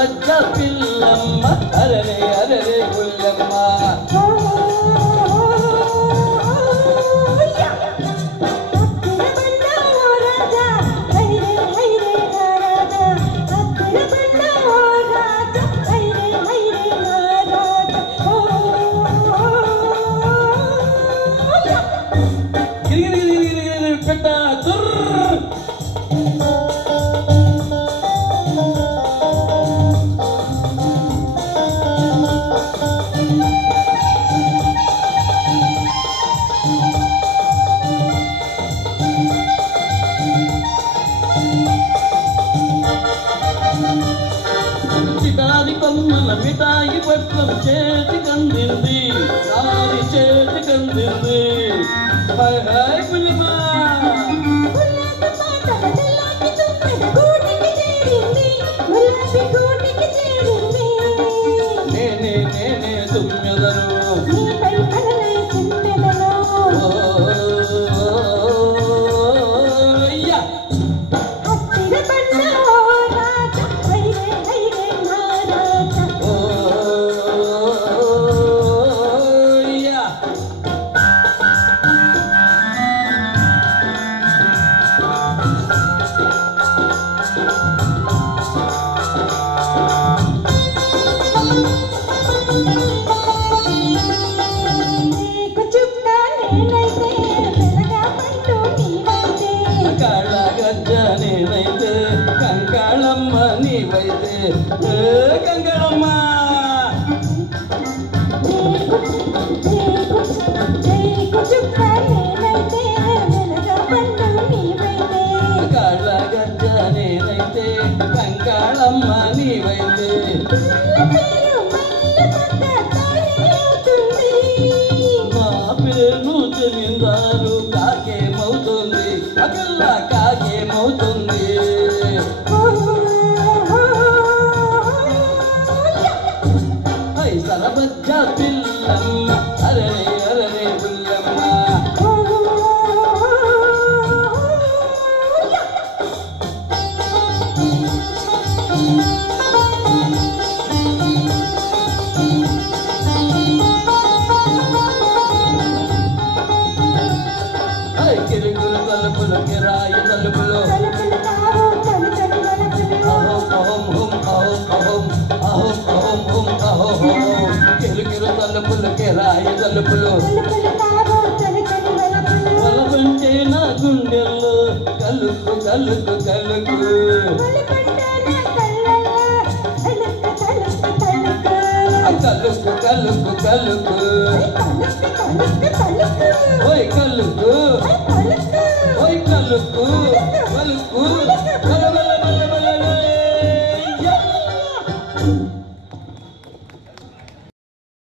సరబజ్జ పిల్లమ్మ అరరే అరరే పుల్లమ్మ కొమ్మల మిఠాయి పట్లం చేతికందింది రాని చేతికందింది హాయ్ హాయ్ పులిమా నేనే నేనే తుమ్మెదను నేనైతే కంకాళమ్మ నీవైతే కంకాళమ్మ కాళ్ళగజ్జ నేనైతే కంకాళమ్మ నీవైతే మా పేరు జమీందారు కాకేమవుతుంది అకల్లా కాకేమవుతుంది సరబజ్జ పిల్లమ్మ అరరే అరరే పుల్లమ్మ కిరుగుల తలుపులు కిరాయి తలుపులు కిరుకిరు తలుపులు కిరాయి తలుపులు పొలబంటే నా గుండెల్లో కలుకు కలుకు కలుకు కలుకు కలుకు కలుకు ఓయ్ కలుకు ఓయ్ కలుకు కలుకు